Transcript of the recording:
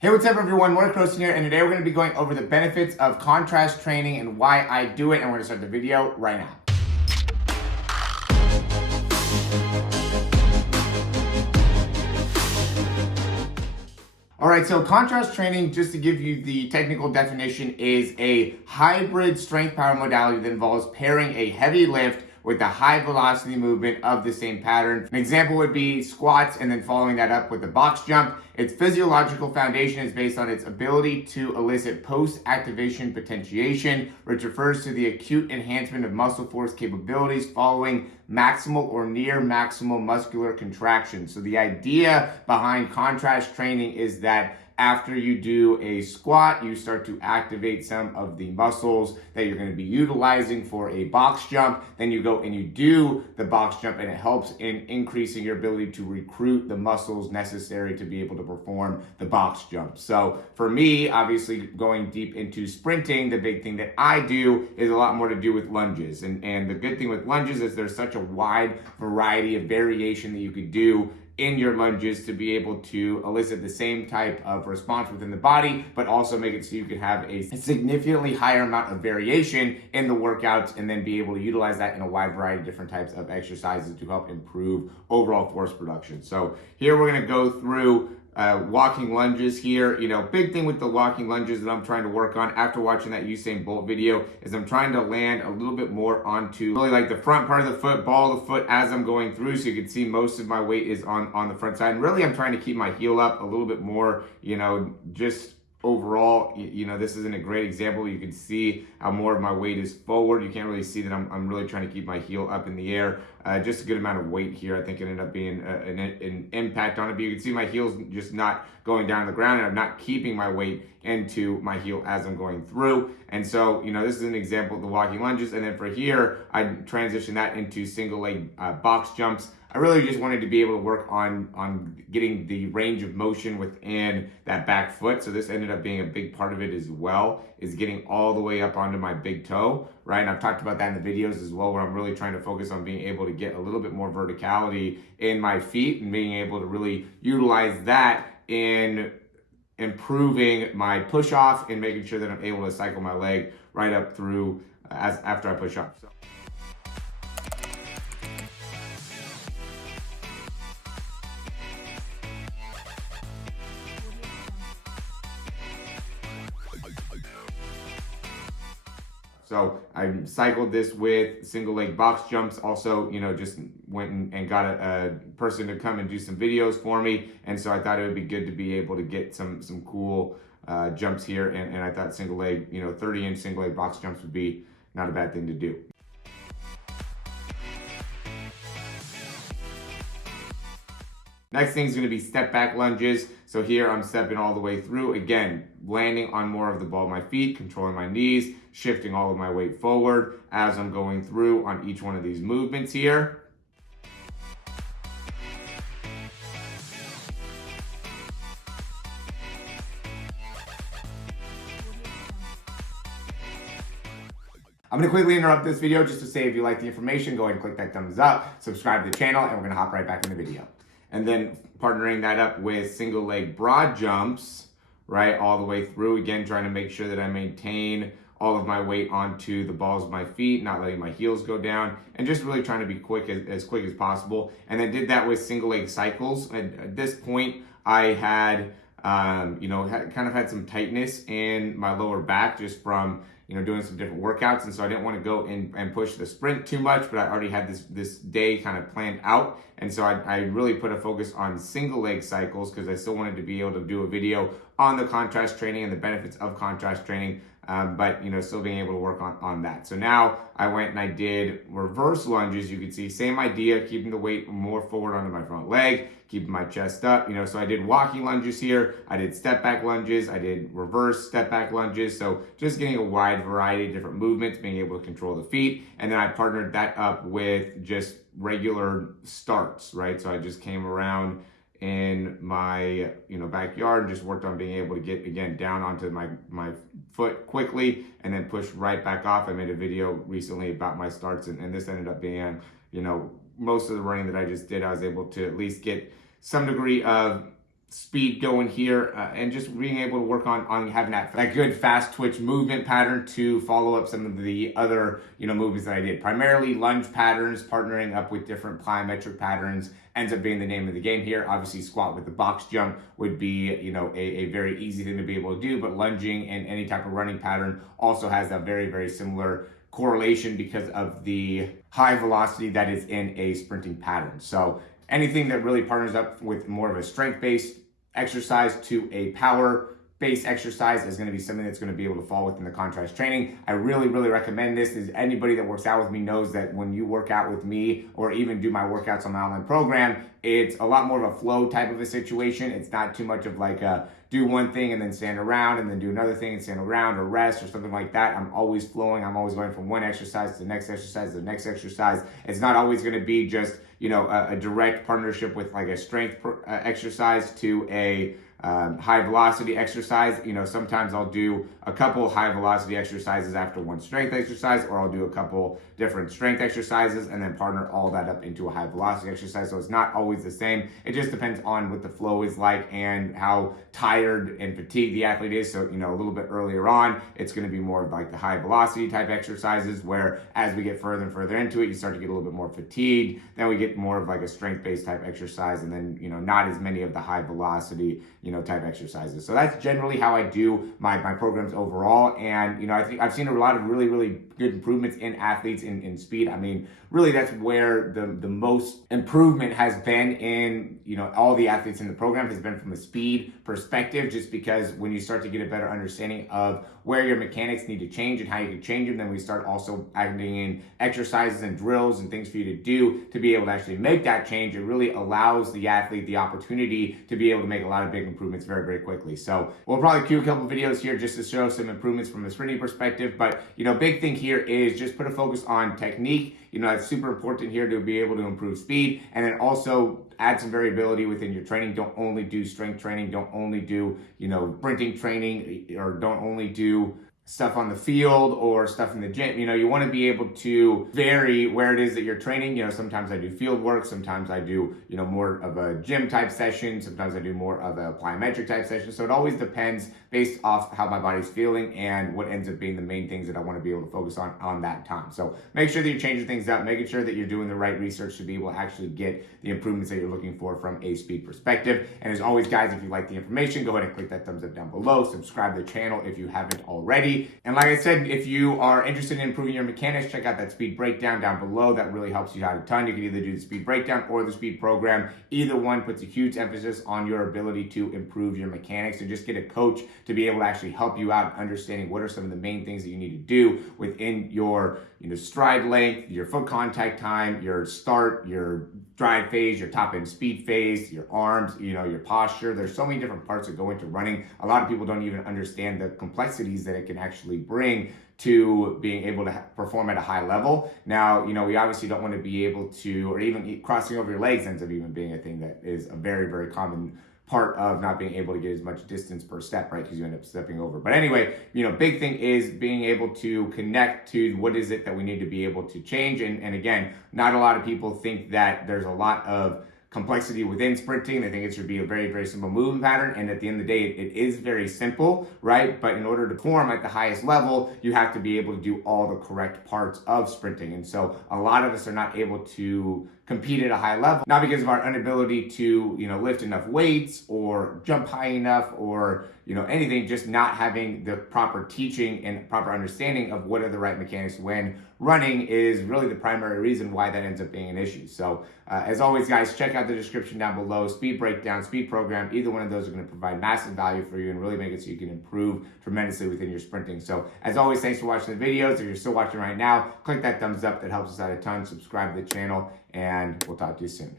Hey, what's up everyone? Morey Croson here, and today we're going to be going over the benefits of contrast training and why I do it, and we're going to start the video right now. All right, so contrast training, just to give you the technical definition, is a hybrid strength power modality that involves pairing a heavy lift with the high velocity movement of the same pattern. An example would be squats and then following that up with a box jump. Its physiological foundation is based on its ability to elicit post-activation potentiation, which refers to the acute enhancement of muscle force capabilities following maximal or near maximal muscular contraction. So the idea behind contrast training is that after you do a squat, you start to activate some of the muscles that you're going to be utilizing for a box jump. Then you go and you do the box jump, and it helps in increasing your ability to recruit the muscles necessary to be able to perform the box jump. So for me, obviously going deep into sprinting, the big thing that I do is a lot more to do with lunges. And the good thing with lunges is there's such a wide variety of variation that you could do in your lunges to be able to elicit the same type of response within the body, but also make it so you can have a significantly higher amount of variation in the workouts, and then be able to utilize that in a wide variety of different types of exercises to help improve overall force production. So here we're gonna go through walking lunges here. Big thing with the walking lunges that I'm trying to work on after watching that Usain Bolt video is I'm trying to land a little bit more onto really like the front part of the foot, ball of the foot as I'm going through. So you can see most of my weight is on the front side. And really I'm trying to keep my heel up a little bit more, just overall, this isn't a great example. You can see how more of my weight is forward. You can't really see that I'm really trying to keep my heel up in the air. Just a good amount of weight here. I think it ended up being an impact on it. But you can see my heel's just not going down to the ground, and I'm not keeping my weight into my heel as I'm going through. And so, this is an example of the walking lunges. And then for here, I transition that into single leg box jumps. I really just wanted to be able to work on getting the range of motion within that back foot. So this ended up being a big part of it as well, is getting all the way up onto my big toe, right? And I've talked about that in the videos as well, where I'm really trying to focus on being able to get a little bit more verticality in my feet and being able to really utilize that in improving my push off and making sure that I'm able to cycle my leg right up through after I push off. So I cycled this with single leg box jumps. Also, just went and got a person to come and do some videos for me. And so I thought it would be good to be able to get some cool jumps here. And I thought single leg, 30-inch single leg box jumps would be not a bad thing to do. Next thing is going to be step back lunges. So here I'm stepping all the way through. Again, landing on more of the ball of my feet, controlling my knees, shifting all of my weight forward as I'm going through on each one of these movements here. I'm going to quickly interrupt this video just to say if you like the information, go ahead and click that thumbs up, subscribe to the channel, and we're going to hop right back in the video. And then partnering that up with single leg broad jumps, right, all the way through. Again, trying to make sure that I maintain all of my weight onto the balls of my feet, not letting my heels go down, and just really trying to be quick as quick as possible. And then did that with single leg cycles. At this point, I had, kind of had some tightness in my lower back just from doing some different workouts. And so I didn't want to go in and push the sprint too much, but I already had this day kind of planned out. And so I really put a focus on single leg cycles because I still wanted to be able to do a video on the contrast training and the benefits of contrast training, but still being able to work on that. So now I went and I did reverse lunges. You can see same idea, keeping the weight more forward onto my front leg, keeping my chest up. So I did walking lunges here, I did step back lunges, I did reverse step back lunges. So just getting a wide variety of different movements, being able to control the feet. And then I partnered that up with just regular starts, right? So I just came around in my backyard and just worked on being able to get again down onto my foot quickly and then push right back off. I made a video recently about my starts, and this ended up being most of the running that I just did, I was able to at least get some degree of speed going here, and just being able to work on having that good fast twitch movement pattern to follow up some of the other movements that I did. Primarily lunge patterns, partnering up with different plyometric patterns ends up being the name of the game here. Obviously squat with the box jump would be a very easy thing to be able to do, but lunging and any type of running pattern also has that very similar correlation because of the high velocity that is in a sprinting pattern. So anything that really partners up with more of a strength-based exercise to a power-based exercise is going to be something that's going to be able to fall within the contrast training. I really recommend this. Is anybody that works out with me knows that when you work out with me or even do my workouts on my online program, it's a lot more of a flow type of a situation. It's not too much of like a do one thing and then stand around and then do another thing and stand around or rest or something like that. I'm always flowing. I'm always going from one exercise to the next exercise to the next exercise. It's not always going to be just a direct partnership with like a strength exercise to a high velocity exercise. Sometimes I'll do a couple high velocity exercises after one strength exercise, or I'll do a couple different strength exercises and then partner all that up into a high velocity exercise. So it's not always the same. It just depends on what the flow is like and how tired and fatigued the athlete is. So, a little bit earlier on, it's going to be more of like the high velocity type exercises, where as we get further and further into it, you start to get a little bit more fatigued. Then we get more of like a strength-based type exercise, and then, not as many of the high velocity, type exercises. So that's generally how I do my programs overall. And, I think I've seen a lot of really good improvements in athletes in speed. I mean, really that's where the most improvement has been in, all the athletes in the program has been from a speed perspective, just because when you start to get a better understanding of where your mechanics need to change and how you can change them, then we start also adding in exercises and drills and things for you to do to be able to actually make that change. It really allows the athlete the opportunity to be able to make a lot of big improvements very quickly. So we'll probably cue a couple videos here just to show some improvements from a sprinting perspective. But, big thing here is just put a focus on technique. It's super important here to be able to improve speed, and then also add some variability within your training. Don't only do strength training. Don't only do, sprinting training, or don't only do stuff on the field or stuff in the gym. You want to be able to vary where it is that you're training. Sometimes I do field work, sometimes I do, more of a gym type session, sometimes I do more of a plyometric type session. So it always depends based off how my body's feeling and what ends up being the main things that I want to be able to focus on that time. So make sure that you're changing things up, making sure that you're doing the right research to be able to actually get the improvements that you're looking for from a speed perspective. And as always, guys, if you like the information, go ahead and click that thumbs up down below. Subscribe to the channel if you haven't already. And like I said, if you are interested in improving your mechanics, check out that speed breakdown down below. That really helps you out a ton. You can either do the speed breakdown or the speed program. Either one puts a huge emphasis on your ability to improve your mechanics and just get a coach to be able to actually help you out understanding what are some of the main things that you need to do within your stride length, your foot contact time, your start, your drive phase, your top end speed phase, your arms, your posture. There's so many different parts that go into running. A lot of people don't even understand the complexities that it can actually bring to being able to perform at a high level. Now, we obviously don't want to be able to, or even crossing over your legs ends up even being a thing that is a very common part of not being able to get as much distance per step, right? Because you end up stepping over. But anyway, big thing is being able to connect to what is it that we need to be able to change. And again, not a lot of people think that there's a lot of complexity within sprinting. They think it should be a very simple movement pattern. And at the end of the day, it is very simple, right? But in order to perform at the highest level, you have to be able to do all the correct parts of sprinting. And so a lot of us are not able to compete at a high level, not because of our inability to, lift enough weights or jump high enough or, anything, just not having the proper teaching and proper understanding of what are the right mechanics when running is really the primary reason why that ends up being an issue. So as always, guys, check out the description down below. Speed breakdown, speed program, either one of those are going to provide massive value for you and really make it so you can improve tremendously within your sprinting. So as always, thanks for watching the videos. If you're still watching right now, click that thumbs up. That helps us out a ton. Subscribe to the channel, and we'll talk to you soon.